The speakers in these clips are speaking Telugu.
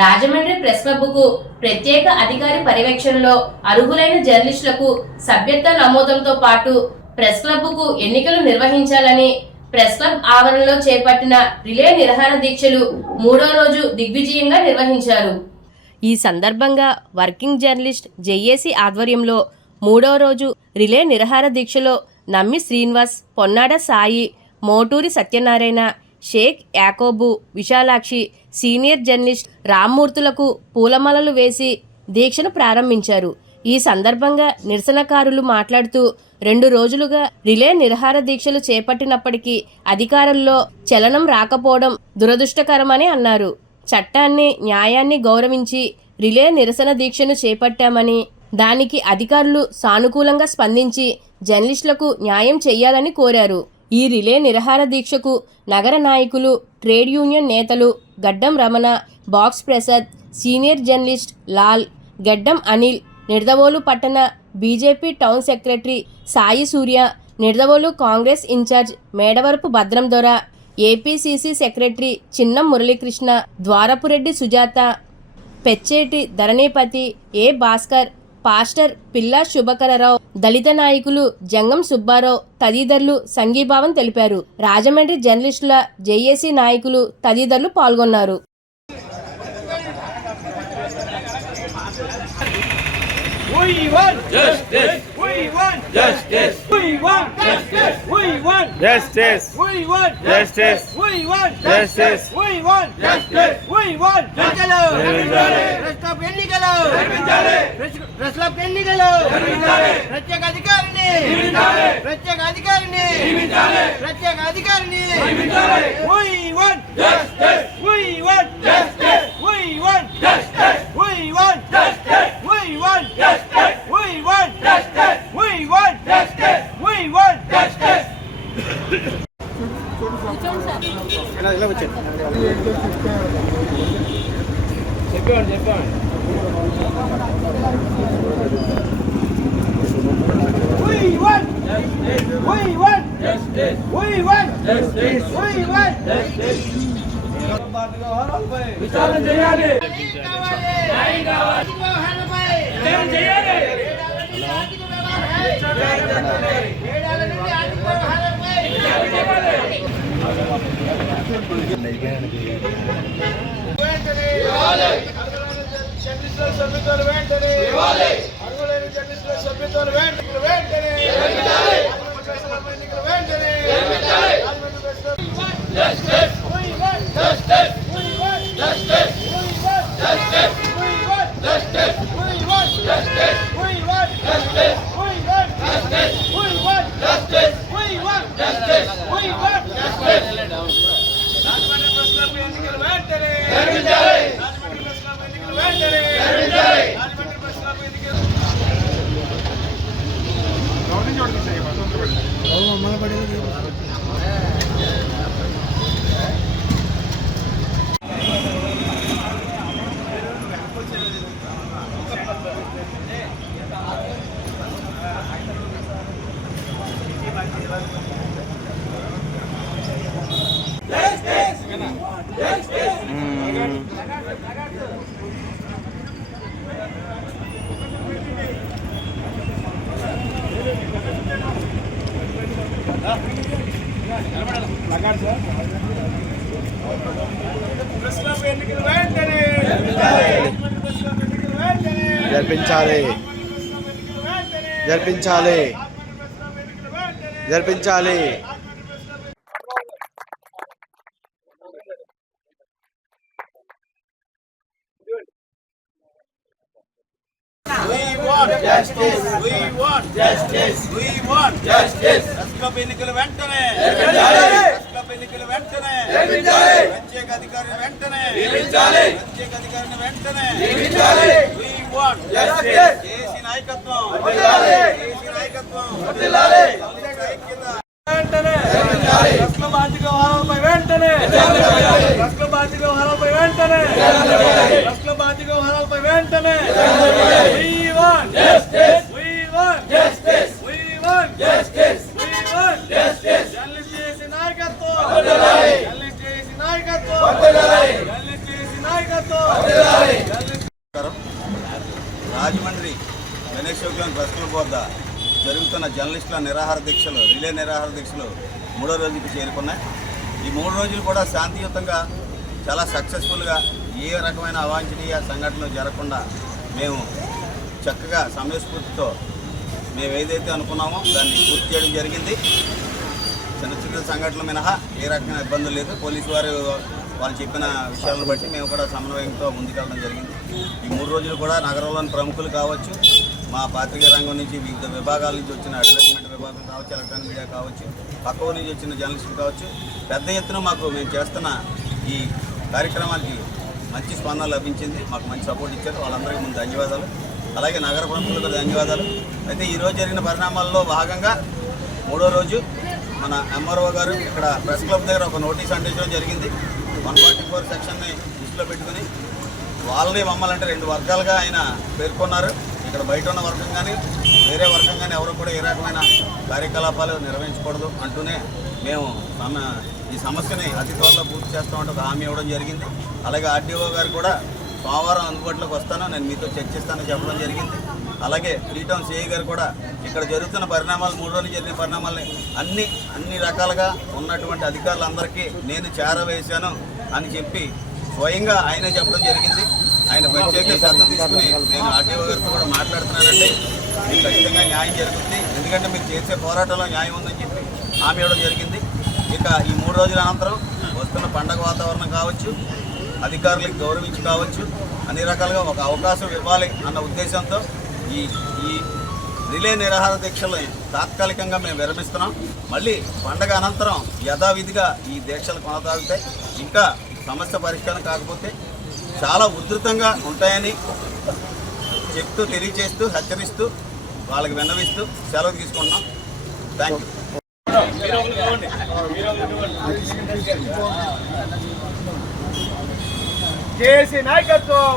రాజమండ్రి ప్రెస్ క్లబ్కు ప్రత్యేక అధికారి పర్యవేక్షణలో అర్హులైన జర్నలిస్టులకు సభ్యత్వ నమోదంతో పాటు ప్రెస్ క్లబ్కు ఎన్నికలు నిర్వహించాలని ప్రెస్ క్లబ్ ఆవరణలో చేపట్టిన రిలే నిరహార దీక్షలు మూడో రోజు దిగ్విజయంగా నిర్వహించారు. ఈ సందర్భంగా వర్కింగ్ జర్నలిస్ట్ జేఏసీ ఆధ్వర్యంలో మూడో రోజు రిలే నిరహార దీక్షలో నమ్మి శ్రీనివాస్ పొన్నాడ సాయి మోటూరి సత్యనారాయణ షేక్ యాకోబు విశాలాక్షి సీనియర్ జర్నలిస్ట్ రామ్మూర్తులకు పూలమాలలు వేసి దీక్షను ప్రారంభించారు. ఈ సందర్భంగా నిరసనకారులు మాట్లాడుతూ రెండు రోజులుగా రిలే నిరహార దీక్షలు చేపట్టినప్పటికీ అధికారంలో చలనం రాకపోవడం దురదృష్టకరమని అన్నారు. చట్టాన్ని న్యాయాన్ని గౌరవించి రిలే నిరసన దీక్షను చేపట్టామని దానికి అధికారులు సానుకూలంగా స్పందించి జర్నలిస్టులకు న్యాయం చేయాలని కోరారు. ఈ రిలే నిరహార దీక్షకు నగర నాయకులు ట్రేడ్ యూనియన్ నేతలు గడ్డం రమణ బాక్స్ ప్రసాద్ సీనియర్ జర్నలిస్ట్ లాల్ గడ్డం అనిల్ నిడదవోలు పట్టణ BJP town secretary Sai Surya Nidadavolu Congress incharge Medavarapu Bhadram Dora APCC secretary Chinnam Muralikrishna Dwarapureddy Sujatha Pechcheti Dharanipathi A Bhaskar pastor Pilla Subhakararao దళిత నాయకులు జంగం సుబ్బారావు తదితరులు సంఘీభావం తెలిపారు రాజమండ్రి జర్నలిస్టుల జేఏసీ నాయకులు తదితరులు పాల్గొన్నారు We want Justice! We want Justice! We want justice. We want Justice! We want Justice! We want Justice! We want Justice! We want ఎన్నికలు ప్రెస్ క్లబ్ ఎన్నికలు ప్రెస్- ప్రెస్ క్లబ్ ఎన్నికలు ప్రత్యేక అధికారిని ప్రత్యేక అధికారిని ప్రత్యేక అధికారిని We want Justice! చెప్పండి చెప్పండి We want justice. We want justice. We want justice. We want justice. విచారణ చేయాలి న్యాయం కావాలి విచారణ చేయాలి ఏడాది నుండి ఆర్థిక వ్యవహారంపై సభ్యులు వెంటనే అడుగులేని జర్నలిస్టుల సభ్యులు వెంటనే వెంటనే వెంటనే జరిపించాలి. జరిపించాలి. జరిపించాలి. justice. We want justice. We want justice. అస్కబ్ ఎన్నికలు వెంటనే. అస్కబ్ ఎన్నికలు వెంటనే. ప్రత్యేక అధికారిని వెంటనే. ప్రత్యేక అధికారిని వెంటనే. We want justice. ఏసీ నాయకత్వం. ఏసీ వెంటనే. రాజమండ్రి గణేష్ చౌక్లోని ప్రెస్ క్లబ్ వద్ద జరుగుతున్న జర్నలిస్టుల నిరాహార దీక్షలు రిలే నిరాహార దీక్షలు మూడో రోజుకి చేరుకున్నాయి. ఈ మూడు రోజులు కూడా శాంతియుతంగా చాలా సక్సెస్ఫుల్గా ఏ రకమైన అవాంఛనీయ సంఘటనలు జరగకుండా మేము చక్కగా సమయస్ఫూర్తితో మేము ఏదైతే అనుకున్నామో దాన్ని పూర్తి చేయడం జరిగింది. చిన్న చిన్న సంఘటనలు మినహా ఏ రకమైన ఇబ్బందులు లేదు. పోలీసు వారు వాళ్ళు చెప్పిన విషయాలను బట్టి మేము కూడా సమన్వయంతో ముందుకెళ్ళడం జరిగింది. ఈ మూడు రోజులు కూడా నగరంలోని ప్రముఖులు కావచ్చు మా పాత్రికేయ రంగం నుంచి వివిధ విభాగాల నుంచి వచ్చిన అడ్వర్టైజ్మెంట్ విభాగం కావచ్చు ఎలక్ట్రానిక్ మీడియా కావచ్చు పక్క నుంచి వచ్చిన జర్నలిస్టులు కావచ్చు పెద్ద ఎత్తున మాకు మేము చేస్తున్న ఈ కార్యక్రమానికి మంచి స్పందన లభించింది. మాకు మంచి సపోర్ట్ ఇచ్చారు. వాళ్ళందరికీ ముందు ధన్యవాదాలు. అలాగే నగర ప్రముఖులకు ధన్యవాదాలు. అయితే ఈరోజు జరిగిన పరిణామాల్లో భాగంగా మూడో రోజు మన ఎంఆర్ఓ గారు ఇక్కడ ప్రెస్ క్లబ్ దగ్గర ఒక నోటీస్ అందించడం జరిగింది. వన్ ఫార్టీ ఫోర్ సెక్షన్ని దృష్టిలో పెట్టుకుని వాళ్ళని మమ్మల్ని అంటే రెండు వర్గాలుగా ఆయన పేర్కొన్నారు. ఇక్కడ బయట ఉన్న వర్గం కానీ వేరే వర్గం కానీ ఎవరు కూడా ఏ రకమైన కార్యకలాపాలు నిర్వహించకూడదు అంటూనే మేము ఈ సమస్యని అతి త్వరలో పూర్తి చేస్తామంటే ఒక హామీ ఇవ్వడం జరిగింది. అలాగే ఆర్డీఓ గారు కూడా సోమవారం అందుబాటులోకి వస్తాను నేను మీతో చర్చిస్తానని చెప్పడం జరిగింది. అలాగే ప్రీటౌన్ సిఐ గారు కూడా ఇక్కడ జరుగుతున్న పరిణామాలు మూడు రోజులు జరిగిన పరిణామాలని అన్ని అన్ని రకాలుగా ఉన్నటువంటి అధికారులందరికీ నేను చేరవేశాను అని చెప్పి స్వయంగా ఆయనే చెప్పడం జరిగింది. ఆయన ప్రత్యేక శ్రద్ధ తీసుకుని నేను ఆర్టీఓ గారితో కూడా మాట్లాడుతున్నానంటే మీకు ఖచ్చితంగా న్యాయం జరుగుతుంది. ఎందుకంటే మీరు చేసే పోరాటంలో న్యాయం ఉందని చెప్పి హామీ ఇవ్వడం జరిగింది. ఇక ఈ మూడు రోజుల అనంతరం వస్తున్న పండగ వాతావరణం కావచ్చు అధికారులకు గౌరవించి కావచ్చు అన్ని రకాలుగా ఒక అవకాశం ఇవ్వాలి అన్న ఉద్దేశంతో ఈ ఈ రిలే నిరాహార దీక్షలు తాత్కాలికంగా మేము విరమిస్తున్నాం. మళ్ళీ పండగ అనంతరం యథావిధిగా ఈ దీక్షలు కొనసాగుతాయి. ఇంకా సమస్య పరిష్కారం కాకపోతే చాలా ఉధృతంగా ఉంటాయని చెప్తూ తెలియచేస్తూ హెచ్చరిస్తూ వాళ్ళకి విన్నవిస్తూ సెలవు తీసుకుంటున్నాం. థ్యాంక్ యూ జేసీ నాయకత్వం.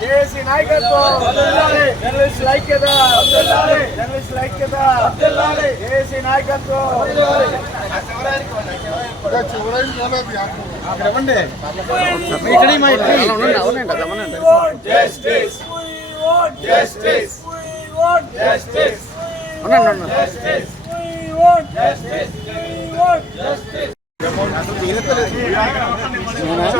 జేసీ నాయకత్వం. జర్నలిస్ట్ ఐక్యత జర్నలిస్ట్ ఐక్యత జేసీ నాయకత్వం. Justice. Justice. Justice. Justice. Justice. ఉన్నాయి